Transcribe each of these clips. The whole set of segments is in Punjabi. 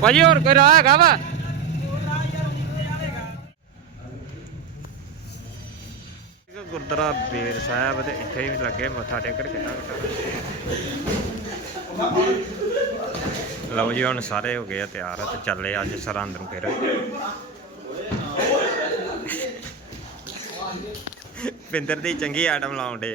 ਭਾਜੀ ਹੋਰ ਕੋਈ ਰਾਹ ਹੈਗਾ ਵਾ ਗੁਰਦੁਆਰਾ ਬੇਰ ਸਾਹਿਬ ਤੇ ਇੱਥੇ ਹੀ ਲੱਗੇ ਮੱਥਾ ਟੇਕਣ ਕਿੰਨਾ ਲਓ ਜੀ, ਹੁਣ ਸਾਰੇ ਹੋ ਗਏ ਆ ਤਿਆਰ ਤੇ ਚੱਲੇ ਅੱਜ ਸਰਹੰਦ ਨੂੰ ਫਿਰ। ਪਿੰਦਰ ਦੀ ਚੰਗੀ ਆਟਮ ਲਾਉਂਦੇ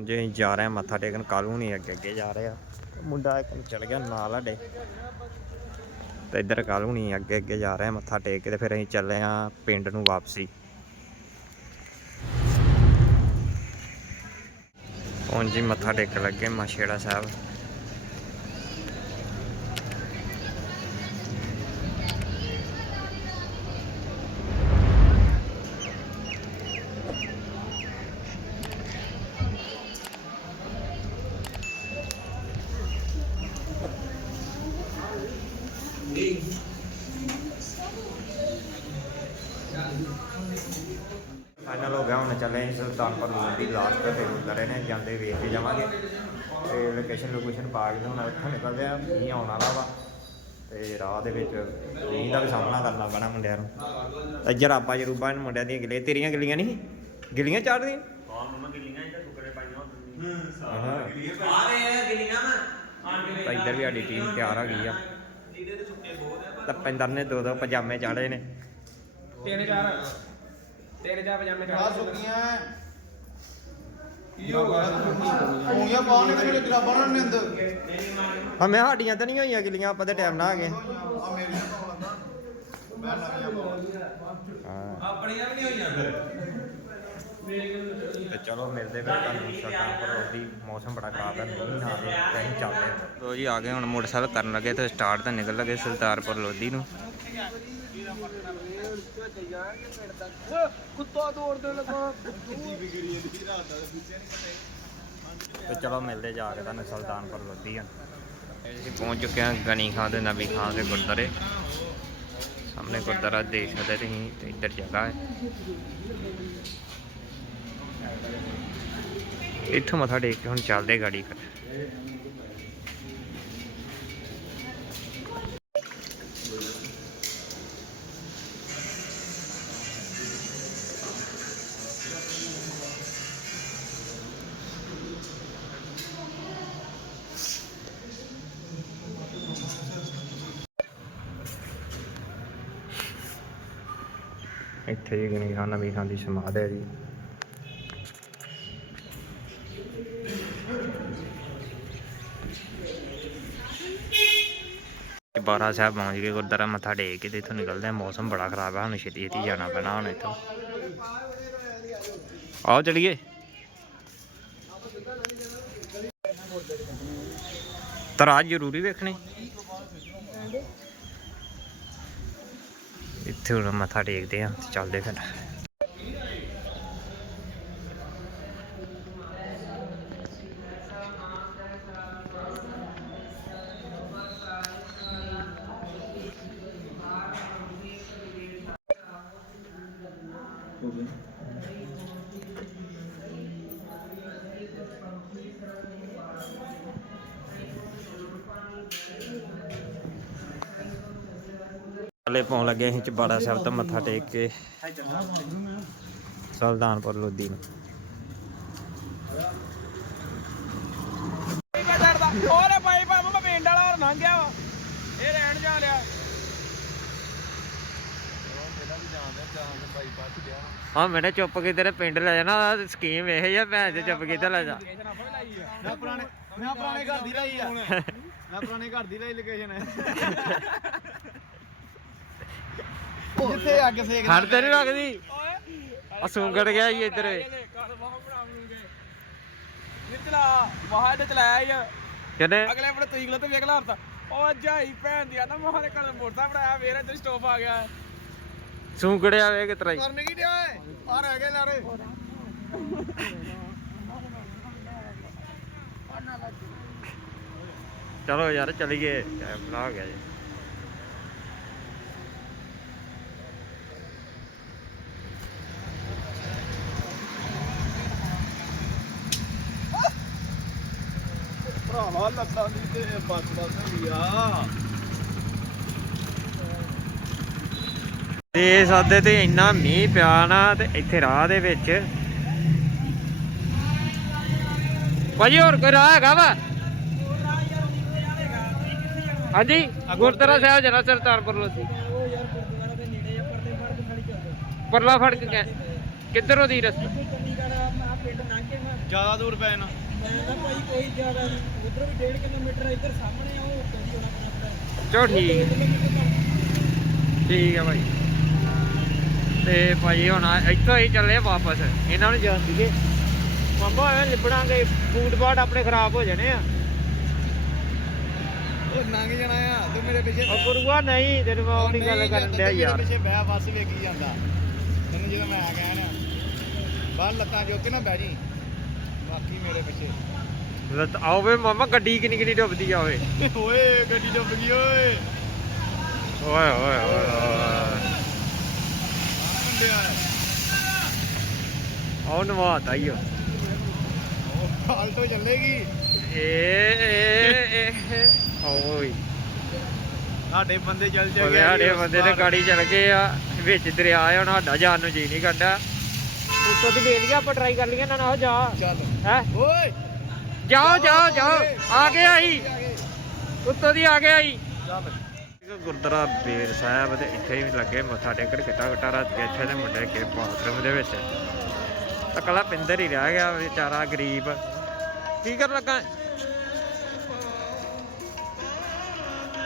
ਹੁਣ ਜੇ ਅਸੀਂ ਜਾ ਰਹੇ ਹਾਂ ਮੱਥਾ ਟੇਕਣ ਕਾਲੂ ਨਹੀਂ ਅੱਗੇ ਅੱਗੇ ਜਾ ਰਹੇ ਆ। ਮੁੰਡਾ ਇੱਕ ਚਲ ਗਿਆ ਨਾਲ ਸਾਡੇ। ਤੇ ਇੱਧਰ ਕਾਲੂ ਨਹੀਂ ਅੱਗੇ ਅੱਗੇ ਜਾ ਰਹੇ ਆ ਮੱਥਾ ਟੇਕ ਕੇ ਤੇ ਫਿਰ ਅਸੀਂ ਚੱਲੇ ਆ ਪਿੰਡ ਨੂੰ ਵਾਪਸੀ। ਹੁਣ ਜੀ ਮੱਥਾ ਟੇਕਣ ਲੱਗੇ ਮਾਛੇੜਾ ਸਾਹਿਬ ਫਾਈਨਲ ਹੋ ਗਿਆ ਹੁਣ ਚੱਲੇ ਹਾਂ ਸੁਲਤਾਨਪੁਰ ਲੋਧ ਦੀ ਲਾਸਟ ਤੇ ਉਤਰੇ ਨੇ ਜਾਂਦੇ ਵੇਖ ਕੇ ਜਾਵਾਂਗੇ। ਤੇ ਲੋਕੇਸ਼ਨ ਲੋਕੇਸ਼ਨ ਪਾ ਕੇ ਹੁਣ ਇੱਥੋਂ ਨਿਕਲਦੇ ਆ ਮੀਂਹ ਆਉਣ ਵਾਲਾ ਵਾ। ਤੇ ਰਾਹ ਦੇ ਵਿੱਚ ਮੀਂਹ ਦਾ ਵੀ ਸਾਹਮਣਾ ਕਰਨਾ ਪੈਣਾ ਮੁੰਡਿਆਂ ਨੂੰ। ਤੇ ਜਰਾਬਾਂ ਜਰੂਬਾਂ ਨੂੰ ਮੁੰਡਿਆਂ ਦੀਆਂ ਗਿਲੇ ਤੇਰੀਆਂ ਗਿਲੀਆਂ ਨਹੀਂ? ਗਿਲੀਆਂ ਚੜਦੀਆਂ? ਹਾਂ ਮਮਾ ਗਿਲੀਆਂ ਜਾਂ ਟੁਕੜੇ ਪਾਈਆਂ ਤਾਂ ਇੱਧਰ ਵੀ ਸਾਡੀ ਟੀਮ ਤਿਆਰ ਆ ਗਈ ਆ। ਤਾਂ ਪਿੰਦਰ ਨੇ ਦੋ ਦੋ ਪਜਾਮੇ ਚਾੜੇ ਨੇ। ਤਿੰਨ ਚਾਰ ਤਿੰਨ ਚਾਰ ਪਜਾਮੇ ਆ ਸੁੱਕੀਆਂ ਕੀ ਹੋ ਗਿਆ? ਹੋਈਆਂ ਪਾਉਣ ਨੇ ਮੇਰੇ ਜਰਾਬਾਂ ਨਾਲ ਨਿੰਦ ਹਮੇ ਸਾਡੀਆਂ ਤਾਂ ਨਹੀਂ ਹੋਈਆਂ ਗਿਲੀਆਂ ਆਪਾਂ ਤੇ ਟਾਈਮ ਨਾਲ ਆ ਗਏ। ਆ ਮੇਰੀਆਂ ਪਾਉਣ ਲੱਗਾ ਮੈਂ ਨਵੀਆਂ ਪਾਉਣ। ਹਾਂ। ਆਪਣੀਆਂ ਵੀ ਨਹੀਂ ਹੋਈਆਂ ਫਿਰ। ਤੇ ਚਲੋ ਮਿਲਦੇ ਫਿਰ ਤੁਹਾਨੂੰ ਰੋਡ ਦੀ ਮੌਸਮ ਬੜਾ ਖਰਾਬ ਹੈ ਮੀਂਹ ਨਾ ਆਵੇ ਤੇ ਅਸੀਂ ਚੱਲਦੇ ਹਾਂ ਲੋ ਜੀ ਆ ਗਏ ਹੁਣ ਮੋਟਰਸਾਈਕਲ ਕਰਨ ਲੱਗੇ ਤੇ ਸਟਾਰਟ ਤਾਂ ਨਿਕਲ ਲੱਗੇ ਸੁਲਤਾਨਪੁਰ ਲੋਧੀ ਨੂੰ। ਕੁੱਤਾ ਤੋੜਦੇ ਲੱਗਾ ਤੇ ਚਲੋ ਮਿਲਦੇ ਜਾ ਕੇ ਤੁਹਾਨੂੰ ਸੁਲਤਾਨਪੁਰ ਲੋਧੀ ਹਨ ਅਸੀਂ ਪਹੁੰਚ ਚੁੱਕੇ ਹਾਂ ਗਨੀ ਖਾਂ ਤੇ ਨਬੀ ਖਾਂ ਦੇ ਗੁਰਦੁਆਰੇ। ਸਾਹਮਣੇ ਗੁਰਦੁਆਰਾ ਦੇਖ ਸਕਦੇ ਤੁਸੀਂ, ਤੇ ਇੱਧਰ ਜਗ੍ਹਾ ਹੈ। ਇੱਥੋਂ ਮੱਥਾ ਟੇਕ ਕੇ ਹੁਣ ਚੱਲਦੇ ਗਾੜੀ ਫਿਰ। ਇੱਥੇ ਜੀ ਗਣੀ ਖਾਂ ਨਬੀ ਖਾਂ ਦੀ ਸਮਾਧ ਹੈ ਜੀ। ਬਾਰਾ ਸਾਹਿਬ ਪਹੁੰਚ ਗਏ, ਗੁਰਦੁਆਰਾ ਮੱਥਾ ਟੇਕ ਕੇ ਤੇ ਇੱਥੋਂ ਨਿਕਲਦੇ ਆ ਮੌਸਮ ਬੜਾ ਖਰਾਬ ਹੈ, ਹੁਣ ਛੇਤੀ ਛੇਤੀ ਜਾਣਾ ਪੈਣਾ ਹੁਣ ਇੱਥੋਂ। ਆਓ ਚਲੀਏ। ਤਰਾਜ ਜ਼ਰੂਰੀ ਵੇਖਣੇ। ਇੱਥੇ ਹੁਣ ਮੱਥਾ ਟੇਕਦੇ ਆ ਤੇ ਚੱਲਦੇ ਫਿਰ। ਹਲੇ ਪਾਉਣ ਲੱਗੇ ਅਸੀਂ ਚਬਾੜਾ ਸਾਹਿਬ ਤੋਂ ਮੱਥਾ ਟੇਕ ਕੇ। ਸੁਲਤਾਨਪੁਰ ਲੋਧੀ ਨੂੰ। ਓਰੇ ਭਾਈ ਭਾਵੇਂ ਮੈਂ ਪਿੰਡ ਵਾਲਾ ਲੰਘ ਗਿਆ ਵਾ ਇਹ ਰਹਿਣ ਜਾ ਲਿਆ ਹਾਂ ਮੈਨੇ ਚੁੱਪ ਕੇ ਤੇਰੇ ਪਿੰਡ ਲੈ ਜਾਣਾ ਸਕੀਮ ਇਹ ਹੀ ਆ ਭੈਣ ਚ ਚੁੱਪ ਕੀਤਾ ਲੈ ਜਾ। ਮੈਂ ਪੁਰਾਣੇ ਮੈਂ ਪੁਰਾਣੇ ਘਰ ਦੀ ਲਈ ਆ। ਮੈਂ ਪੁਰਾਣੇ ਘਰ ਦੀ ਲਈ ਲੋਕੇਸ਼ਨ ਹੈ ਜਿੱਥੇ ਅੱਗ ਸੇਕ ਖੜ ਤੇ ਨਹੀਂ ਲੱਗਦੀ? ਆ ਸੁੰਗੜ ਗਿਆ ਹੀ ਇੱਧਰ। ਕੱਲ ਵਾਹ ਇਹਨੇ ਚਲਾਇਆ ਹੀ ਆ। ਕਿਨੇ ਅਗਲੇ ਬੜੇ ਤਰੀਕ ਤੇ ਵੇਖ ਲਾ ਹਰਤਾ ਉਹ ਜਾਈ ਭੈਣ ਦੀ ਆ ਨਾ ਮਹਾਰੇ ਕੱਲ ਮੋਟਾ ਬਣਾਇਆ ਫੇਰ ਇੱਧਰ ਸਟਾਪ ਆ ਗਿਆ। ਸੁੰਗੜਿਆ ਵੇ ਕਿਤਰਾ ਕਰਨ ਕੀ ਡਿਆ ਏ ਆ ਰਹਿ ਗਏ ਲਾਰੇ। ਚਲੋ ਯਾਰ ਚਲੀਏ। ਟਾਈਮ ਬਣਾ ਹੋ ਗਿਆ ਜੀ। ਲੱਤਾਂ ਦੀ ਤੇ ਬਸ ਬਸ ਹੋਈ ਆ ਤੇ ਸਾਦੇ ਤੇ ਇੰਨਾ ਮੀਂਹ ਪਿਆ ਨਾ ਤੇ ਇੱਥੇ ਰਾਹ ਦੇ ਵਿੱਚ। ਭਾਜੀ ਹੋਰ ਕੋਈ ਰਾਹ ਹੈਗਾ ਵਾ? ਹਾਂਜੀ ਗੁਰਦੁਆਰਾ ਸਾਹਿਬ ਜਨਾ ਸਰਤਾਰਪੁਰ ਲੋਸੀ ਉਹ ਯਾਰ ਗੁਰਦੁਆਰਾ ਦੇ ਨੇੜੇ ਆ ਪਰਦੇ ਫੜ ਕੇ ਖੜੀ ਚੱਲਦਾ ਪਰਲਾ ਫੜ ਕੇ। ਕਿੱਧਰੋਂ ਦੀ ਰਸਤਾ? ਚੰਡੀਗੜ੍ਹ ਆ ਪਿੰਡ ਲੰਘ ਕੇ ਮੈਂ ਜ਼ਿਆਦਾ ਦੂਰ ਪੈ ਮੈਂ ਤਾਂ ਭਾਈ ਕੋਈ ਜ਼ਿਆਦਾ ਨਹੀਂ। ਉਧਰ ਵੀ 1.5 ਕਿਲੋਮੀਟਰ ਆ, ਇੱਧਰ ਸਾਹਮਣੇ ਆ ਉਹ ਕਦੀ ਹੋਣਾ ਪੈਣਾ ਚਲੋ ਠੀਕ ਠੀਕ ਹੈ ਭਾਈ। ਤੇ ਭਾਈ ਹੁਣ ਇੱਥੋਂ ਹੀ ਚੱਲੇ ਵਾਪਸ। ਇਹਨਾਂ ਨੂੰ ਜਾਣ ਦੀਏ ਮੰਮਾ ਐਵੇਂ ਲਿਬੜਾਂਗੇ ਫੂਡ ਬਾਟ ਆਪਣੇ ਖਰਾਬ ਹੋ ਜਾਣੇ ਆ। ਉਹ ਲੰਘ ਜਾਣਾ ਆ ਤੂੰ ਮੇਰੇ ਪਿੱਛੇ ਉਹ ਗੁਰੂਆ ਨਹੀਂ ਤੈਨੂੰ ਮੈਂ ਆਪਣੀ ਗੱਲ ਕਰਨ ਡਿਆ ਯਾਰ। ਪਿੱਛੇ ਬਹਿ ਬੱਸ ਵੇਖੀ ਜਾਂਦਾ। ਤੈਨੂੰ ਜਦੋਂ ਮੈਂ ਆ ਗਿਆ ਨਾ ਬਾਹਰ ਲੱਤਾਂ ਜੋਕ ਕੇ ਨਾ ਬਹਿ ਜੀ। ਬਾਕੀ ਮੇਰੇ ਪਿੱਛੇ। ਲੱਤ ਆਵੇ ਮਾਮਾ ਗੱਡੀ ਕਿੰਨੀ ਕਿੰਨੀ ਡੁੱਬਦੀ ਆਵੇ ਓਏ। ਗੱਡੀ ਡੁੱਬ ਗਈ ਓਏ। ਓਏ ਓਏ ਓਏ ਓਏ। ਹੀ ਉਹ ਉਹ ਆਲਟੋ ਚੱਲੇਗੀ। ਏ ਏ ਏ ਓਏ। ਸਾਡੇ ਬੰਦੇ ਚੱਲ ਚੱਲ ਸਾਡੇ ਬੰਦੇ ਤੇ ਗਾੜੀ ਚੱਲ ਗਏ ਆ। ਵਿੱਚ ਦਰਿਆ ਆ ਹੁਣ ਸਾਡਾ ਜਾਣ ਨੂੰ ਜੀ ਨਹੀਂ ਕਰਦਾ। ਉੱਤੋਂ ਦੀ ਵੇਲੀਆ ਆਪਾਂ ਟਰਾਈ ਕਰ ਲਈਏ ਨਾ ਨਾ ਜਾ। ਚੱਲ। ਹੈ? ਓਏ। ਜਾਓ ਜਾਓ ਜਾਓ ਆ ਗਿਆ ਹੀ ਉੱਤੋਂ ਦੀ ਆ ਗਿਆ ਹੀ ਚੱਲ। ਗੁਰਦੁਆਰਾ ਬੇਰ ਸਾਹਿਬ ਤੇ ਇੱਥੇ ਵੀ ਲੱਗੇ ਮੱਥਾ ਟੇਕਣ ਕਿਤਾ ਘਟਾ ਰਾਤ ਕੇ ਇੱਥੇ ਦੇ ਮੁੰਡੇ ਕੇ ਬਾਥਰੂਮ ਦੇ ਵਿੱਚ। ਤਾਂ ਕੱਲਾ ਪਿੰਦਰ ਹੀ ਰਹਿ ਗਿਆ ਵਿਚਾਰਾ ਗਰੀਬ। ਕੀ ਕਰਨ ਲੱਗਾ?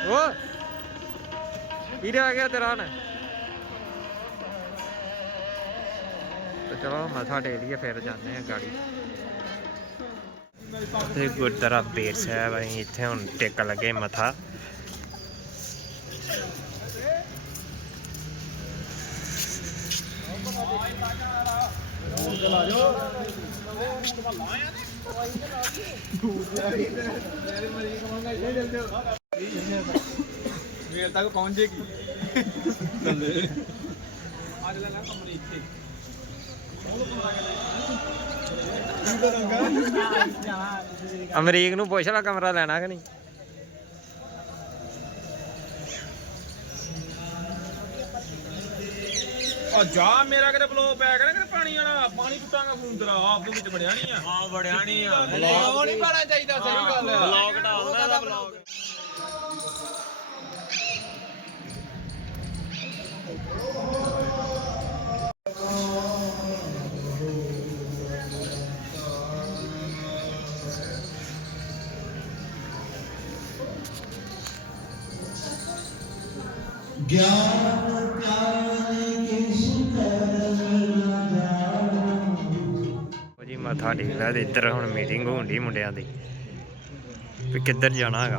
ਓ ਕੀ ਰਹਿ ਗਿਆ ਤੇਰਾ ਨਾ ਤੇ ਚਲੋ ਮੱਥਾ ਟੇਕ ਲਈਏ ਫਿਰ ਜਾਂਦੇ ਆ ਗਾੜੀ। ਤੇ ਗੁਰਦੁਆਰਾ ਬੇਰ ਸਾਹਿਬ ਅਸੀਂ ਇੱਥੇ ਹੁਣ ਟੇਕ ਲੱਗੇ ਮੱਥਾ। ਮੇਰੇ ਤੱਕ ਪਹੁੰਚ ਜੇਗੀ ਅੱਜ ਦਾ ਨਾ ਕਮਰੇ ਇੱਥੇ। ਅਮਰੀਕ ਨੂੰ ਪੁੱਛ ਲੈ ਕਮਰਾ ਲੈਣਾ ਕਿ ਨਹੀਂ? ਆ ਜਾ ਮੇਰਾ ਕਿਤੇ ਬਲੋ ਪੈ ਗਿਆ ਨਾ ਕਿਤੇ ਪਾਣੀ ਵਾਲਾ ਪਾਣੀ ਟੁੱਟਾਂਗਾ ਫੋਨ ਤੇਰਾ ਆਪ ਦੇ ਵਿੱਚ ਬੜਿਆ ਨਹੀਂ ਆ। ਹਾਂ ਬੜਿਆ ਨਹੀਂ ਆ। ਉਹ ਨਹੀਂ ਪਾਣਾ ਚਾਹੀਦਾ ਸਹੀ ਗੱਲ ਆ। ਬਲੌਗ ਡਾਲਦਾ ਦਾ ਬਲੌਗ। ਉਹ ਜੀ ਮੱਥਾ ਟੇਕ ਲਿਆ ਤੇ ਇੱਧਰ ਹੁਣ ਮੀਟਿੰਗ ਹੋਣ ਦੀ ਮੁੰਡਿਆਂ ਦੀ। ਵੀ ਕਿੱਧਰ ਜਾਣਾ ਹੈਗਾ?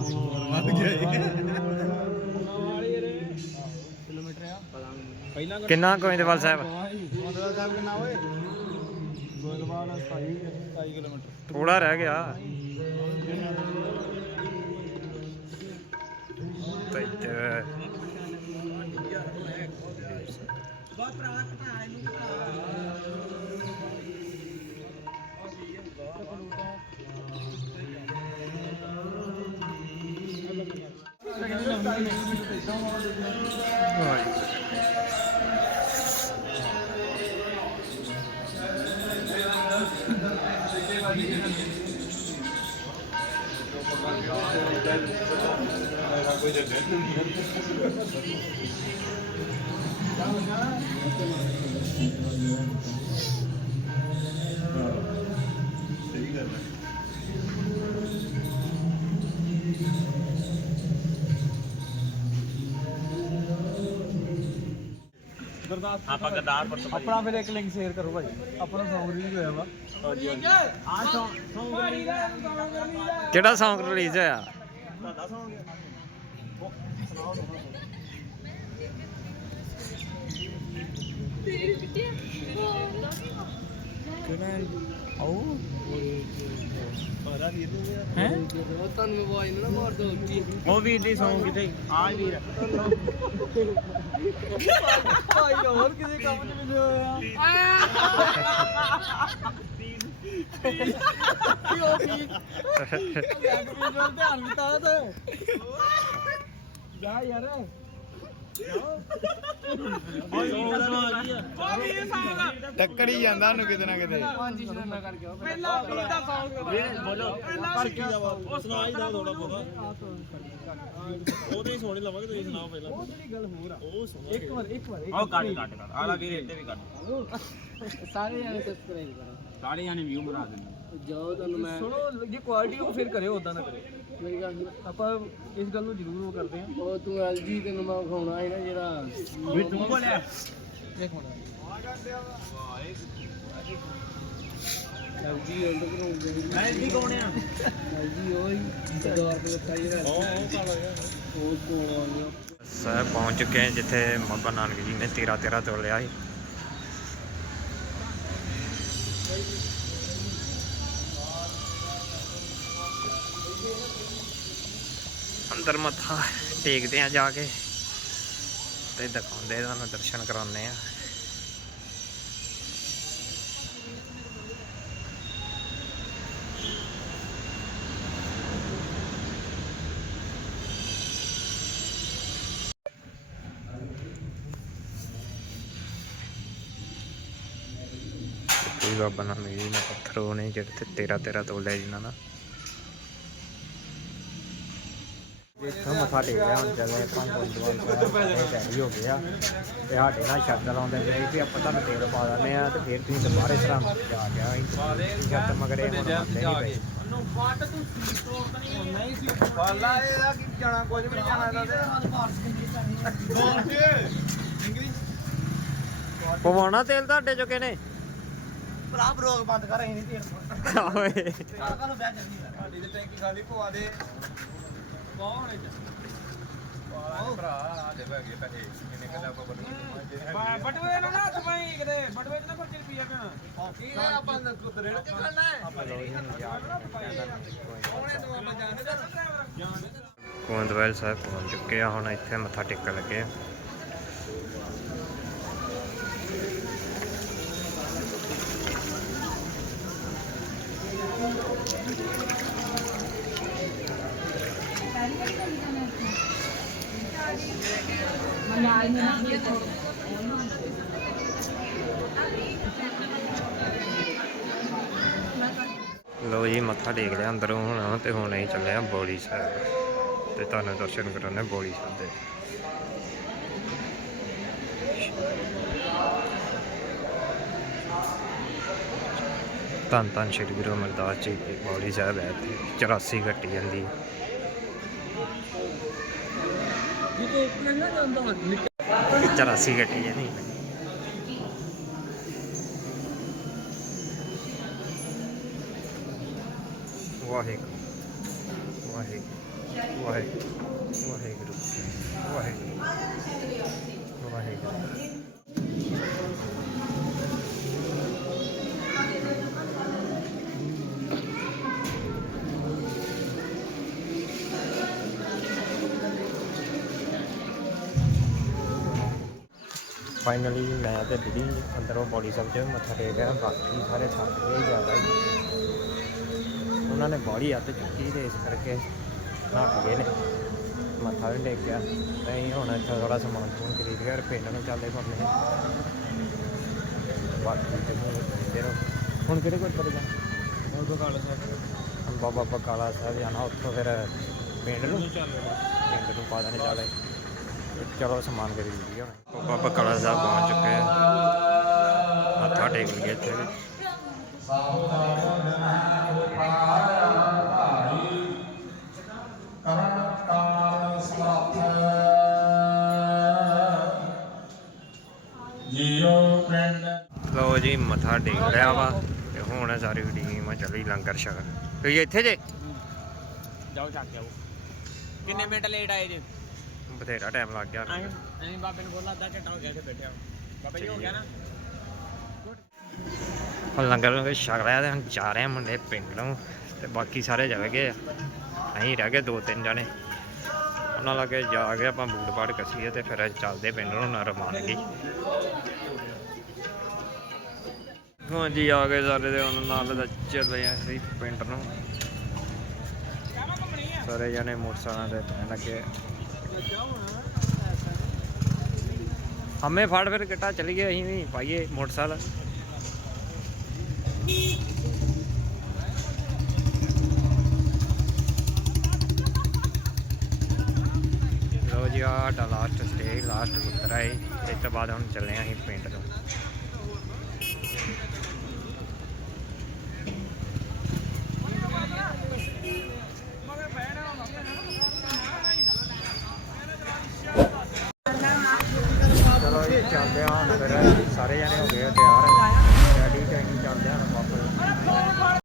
ਕਿੰਨਾ ਗੋਇੰਦਵਾਲ ਸਾਹਿਬ ਗੋਦਵਾਲ ਸਾਹਿਬ ਕਿੰਨਾ ਓਏ ਗੋਦਵਾਲ 27 27 ਕਿਲੋਮੀਟਰ ਥੋੜਾ ਰਹਿ ਗਿਆ। ਤੇ Bora pra lá que tá, ele não tá. Coisa ਆਪਾਂ ਗਦਾਰਪੁਰ ਤੋਂ ਆਪਣਾ ਫਿਰ ਇੱਕ ਲਿੰਕ ਸ਼ੇਅਰ ਕਰੋ ਭਾਈ। ਆਪਣਾ ਸੌਂਗ ਰਿਲੀਜ਼ ਹੋਇਆ ਵਾ। ਹਾਂਜੀ ਆ ਸੌਂਗ ਸੌਂਗ ਰਿਲੀਜ਼ ਕਿਹੜਾ ਸੌਂਗ ਰਿਲੀਜ਼ ਹੋਇਆ? ਤੁਹਾਡਾ ਸੌਂਗ ਹੈ। ਆਓ ਹੈ ਤੁਹਾਨੂੰ ਮੋਬਾਈਲ ਨਾ ਮਾਰ ਦੋ ਉਹ ਵੀਰ ਦੀ ਸੌਂਗ ਕਿਤੇ ਆ ਵੀਰ ਭਾਈ ਹੋਰ ਕਿਸੇ ਕੰਮ ਚ ਮਿਲਿਆ ਹੋਇਆ ਕਿਉਂ ਵੀ ਧਿਆਨ ਵੀ ਤਾਂ ਟੱਕੜੀ ਜਾਂਦਾ ਉਹਨੂੰ ਕਿਤੇ ਨਾ ਕਿਤੇ। ਹਾਂਜੀ ਸ਼ਰਨਾ ਕਰਕੇ ਪਹਿਲਾਂ ਦਾ ਬੋਲੋ ਪਰ ਕੀ ਦਾ ਉਹ ਸੁਣਾ ਹੀ ਦਾ ਥੋੜਾ ਬਹੁਤਾ ਉਹਦੇ ਹੀ ਸੋਹਣੇ ਲਵਾਂਗੇ ਤੁਸੀਂ ਸੁਣਾਓ ਪਹਿਲਾਂ ਉਹ ਜਿਹੜੀ ਗੱਲ ਹੋਰ ਆ ਉਹ ਸੁਣਾ ਇੱਕ ਵਾਰ ਇੱਕ ਵਾਰ ਉਹ ਕੱਟ ਕੱਟ ਕੱਟ ਆਲਾ ਵੀਰ ਇੱਥੇ ਵੀ ਕੱਟ ਸਾਰੇ ਜਾਣੇ ਸਬਸਕ੍ਰਾਈਬ ਕਰੋ। ਸਾਰੇ ਜਾਨੇ ਵਿਊ ਮਰਾ ਦਿੰਦੇ ਜਾਓ ਤੁਹਾਨੂੰ ਮੈਂ ਸੁਣੋ ਜੇ ਕੁਆਲਿਟੀ ਉਹ ਫਿਰ ਕਰਿਓ ਉਦਾਂ ਨਾ ਕਰਿਓ। ਮੇਰੀ ਗੱਲ ਆਪਾਂ ਇਸ ਗੱਲ ਨੂੰ ਜ਼ਰੂਰ ਉਹ ਕਰਦੇ ਹਾਂ। ਉਹ ਤੂੰ ਐਲਜੀ ਤੈਨੂੰ ਮੈਂ ਵਿਖਾਉਣਾ ਹੈ ਨਾ ਜਿਹੜਾ ਵੀ ਤੂੰ ਬੋਲਿਆ ਇੱਕ ਮਿੰਟ ਐਲਜੀ ਉਹ ਤਾਂ ਕਰਾਉਂਦੇ ਮੈਂ ਵੀ ਕੌਣ ਆ? ਐਲਜੀ ਉਹ ਹੀ ਦੌਰ ਤੇ ਦਿੱਤਾ ਜਿਹੜਾ ਉਹ ਉਹ ਕਾਲਾ ਉਹ ਕੋਲ ਆ ਗਿਆ? ਸਰ ਪਹੁੰਚ ਚੁੱਕੇ ਹਾਂ ਜਿੱਥੇ ਬਾਬਾ ਨਾਨਕ ਜੀ ਨੇ ਤੇਰਾ ਤੇਰਾ ਤੋਲਿਆ ਸੀ। ਅੰਦਰ ਮੱਥਾ ਟੇਕਦੇ ਆ ਜਾ ਕੇ ਤੇ ਦਿਖਾਉਂਦੇ, ਤੁਹਾਨੂੰ ਦਰਸ਼ਨ ਕਰਾਉਂਦੇ ਆ। ਕੋਈ ਬਾਬਾ ਨਾਨਕ ਜੀ ਨੇ ਪੱਥਰ ਉਹ ਜਿਹੜੇ ਤੇ ਤੇਰਾ ਤੇਰਾ ਤੋਲੇ ਜਿਨ੍ਹਾਂ ਦਾ। ਇੱਥੋਂ ਮੱਥਾ ਟੇਕਿਆ ਹੁਣ ਜਦੋਂ ਆਪਾਂ ਗੁਰਦੁਆਰਾ ਸਾਹਿਬ ਹੋ ਗਿਆ ਤੇ ਸਾਡੇ ਨਾਲ ਸ਼ਰਤ ਲਾਉਂਦੇ ਪਏ ਕਿ ਆਪਾਂ ਤੁਹਾਨੂੰ ਤੇਲ ਪਾ ਦਿੰਦੇ ਆ ਤੇ ਫਿਰ ਤੁਸੀਂ ਦੁਬਾਰੇ ਸਰਹੰਦ ਜਾ ਕੇ ਆਈ ਸ਼ਰਤ ਮਗਰੇ ਹੁਣ ਮੰਨਦੇ ਨਹੀਂ ਪਏ। ਨੂੰ ਫੱਟ ਤੂੰ ਸੀ ਤੋੜ ਨਹੀਂ ਨਹੀਂ ਸੀ ਵਾਲਾ ਇਹਦਾ ਕੀ ਜਾਣਾ ਕੁਝ ਵੀ ਨਹੀਂ ਜਾਣਾ ਇਹਦਾ ਪਵਾਉਣਾ ਤੇਲ ਤੁਹਾਡੇ ਚੁੱਕੇ ਨੇ ਭਰਾ ਬਰੋਗ ਬੰਦ ਕਰ ਅਸੀਂ ਨਹੀਂ ਤੇਲ ਓਏ। ਕਾਹਦਾ ਨੂੰ ਬਹਿ ਜਾਂਦੀ ਹੈ ਸਾਡੀ ਤੇ ਟੈਂਕੀ ਖਾਲੀ ਪਵਾ ਦੇ। ਕੌਣ ਹੈ ਭਰਾ ਆ ਦੇ ਬੈਗੇ ਪੈਸੇ ਕਿੰਨੇ ਕਦਾ ਆਪਾਂ ਬਟੂਏ ਬਟੂਏ ਨਾ ਨਾ ਤਪਾਈ ਕਿਤੇ ਬਟੂਏ ਚ ਨਾ 25 ਰੁਪਿਆ ਕਣਾ ਕੀ ਹੈ ਆਪਾਂ ਕੁਦਰੇ ਕੇ ਕਰਨਾ ਹੈ? ਆਪਾਂ ਲੋਹੀ ਨੂੰ ਜਾ ਕੌਣੇ ਤੂੰ? ਆਪਾਂ ਜਾਣਦੇ ਡਰਾਈਵਰ ਜਾਣਦੇ ਗੋਇੰਦਵਾਲ ਸਾਹਿਬ ਪਹੁੰਚ ਚੁੱਕੇ ਆ ਹੁਣ ਇੱਥੇ ਮੱਥਾ ਟੇਕਣ ਲੱਗੇ। ਆ ਲੋ ਜੀ ਮੱਥਾ ਟੇਕ ਲਿਆ ਅੰਦਰੋਂ ਹੁਣ ਤੇ ਹੁਣ ਅਸੀਂ ਚੱਲੇ ਆ ਬੋਲੀ ਸਾਹਿਬ। ਤੇ ਤੁਹਾਨੂੰ ਦਰਸ਼ਨ ਕਰਾਉਣੇ ਬੋਲੀ ਸਾਹਿਬ ਦੇ। ਧੰਨ ਧੰਨ ਸ਼੍ਰੀ ਗੁਰੂ ਅਮਰਦਾਸ ਜੀ ਦੀ ਬੋਲੀ ਸਾਹਿਬ ਹੈ ਇੱਥੇ 84 ਘੱਟੀ ਜਾਂਦੀ। ਜਿੱਤੇ ਪਹਿਲਾਂ ਜਾਂਦਾ ਨਿੱਕਾ 84 ਘੱਟੀ ਜਾਂਦੀ ਵਾਹਿਗੁਰੂ ਵਾਹਿਗੁਰੂ ਵਾਹਿਗੁਰੂ ਵਾਹਿਗੁਰੂ ਵਾਹਿਗੁਰੂ। ਵਾਹਿਗੁਰੂ ਫਾਈਨਲੀ ਮੈਂ ਤੇ ਦੀਦੀ ਅੰਦਰੋਂ ਬੋਡੀ ਸਾਹਿਬ ਚ ਮੱਥਾ ਟੇਕਿਆ ਬਾਕੀ ਸਾਰੇ ਥੱਕ ਗਏ ਜ਼ਿਆਦਾ ਹੀ। ਉਹਨਾਂ ਨੇ ਬੋਡੀ ਹੱਥ ਚੁੱਕੀ ਤੇ ਇਸ ਕਰਕੇ ਨੱਕ ਗਏ ਨੇ। ਮੱਥਾ ਵੀ ਟੇਕਿਆ। ਤੇ ਅਸੀਂ ਹੁਣ ਇੱਥੇ ਥੋੜਾ ਸਮਾਨ ਸਮੂਨ ਖਰੀਦ ਕੇ ਪਿੰਡ ਨੂੰ ਚੱਲਦੇ ਆ ਬਾਕੀ ਤੇ ਹੁਣ ਰਹੋ। ਹੁਣ ਕਿਹੜੇ ਕੋਲ ਚਲੇ ਜਾਣਾ? ਉਹ ਬਕਾਲਾ ਸਾਹਿਬ। ਹੁਣ ਬਾਬਾ ਬਕਾਲਾ ਸਾਹਿਬ ਜਾਣਾ ਉੱਥੋਂ ਫਿਰ ਪਿੰਡ ਨੂੰ। ਪਿੰਡ ਨੂੰ ਪਾ ਦੇਣੇ ਚਾਲੇ। ਚਲੋ ਸਮਾਨ ਖਰੀਦ ਲਈਏ ਹੁਣ। ਬਾਬਾ ਬਕਾਲਾ ਸਾਹਿਬ ਪਹੁੰਚ ਚੁੱਕੇ ਆ ਮੱਥਾ ਟੇਕ ਲਈਏ ਇੱਥੇ ਵੀ। ਜੇ ਲਓ ਜੀ ਮੱਥਾ ਟੇਕ ਲਿਆ ਵਾ ਤੇ ਹੁਣ ਸਾਰੀ ਟੀਮ ਚੱਲੀ ਲੰਗਰ ਛਕ। ਤੁਸੀਂ ਇੱਥੇ ਜੇ? ਜਾਓ ਚੱਕ ਜਾਓ ਕਿੰਨੇ ਮਿੰਟ ਲੇਟ ਆਏ ਜੀ? ਬਥੇਰਾ ਟਾਈਮ ਲੱਗ ਗਿਆ। ਐਂ ਬਾਬੇ ਨੂੰ ਬੋਲਾ ਅੱਧਾ ਘੰਟਾ ਹੋ ਗਿਆ ਇੱਥੇ ਬੈਠਿਆ ਬਾਬਾ ਜੀ ਹੋ ਗਿਆ ਨਾ? ਹੁਣ ਲੰਗਰ ਲੰਗਰ ਛਕ ਲਿਆ ਤੇ ਹੁਣ ਜਾ ਰਹੇ ਆ ਮੁੰਡੇ ਪਿੰਡ ਨੂੰ ਤੇ ਬਾਕੀ ਸਾਰੇ ਚਲੇ ਗਏ ਆ। ਅਸੀਂ ਰਹਿ ਗਏ ਦੋ ਤਿੰਨ ਜਣੇ। ਉਹਨਾਂ ਲਾਗੇ ਜਾ ਕੇ ਆਪਾਂ ਬੂਟ ਬਾੜ ਕਸੀਏ ਤੇ ਫਿਰ ਅਸੀਂ ਚੱਲਦੇ ਪਿੰਡ ਨੂੰ ਨਾ ਰਮਾਨਗੀ ਹਾਂਜੀ, ਆ ਗਏ ਸਾਰੇ ਦੇ ਹੁਣ ਨਾਲ ਦਾ ਚੱਲੇ ਆ ਅਸੀਂ ਪਿੰਡ ਨੂੰ। ਸਾਰੇ ਜਣੇ ਮੋਟਰਸਾਈਕਲਾਂ ਤੇ ਪੈਣ ਲੱਗੇ। ਹਮੇ ਫੜ ਫਿਰ ਕਿੱਟਾ, ਚਲੀਏ ਅਸੀਂ ਵੀ, ਪਾਈਏ ਮੋਟਰਸਾਈਕਲ। ਲੋ ਜੀ, ਆਹ ਸਾਡਾ ਲਾਸਟ ਸਟੇਜ ਲਾਸਟ ਗੁੱਤਰਾ ਹੈ। ਇਸ ਤੋਂ ਬਾਅਦ ਹੁਣ ਚੱਲੇ ਆਂ ਅਸੀਂ ਪਿੰਡ ਨੂੰ।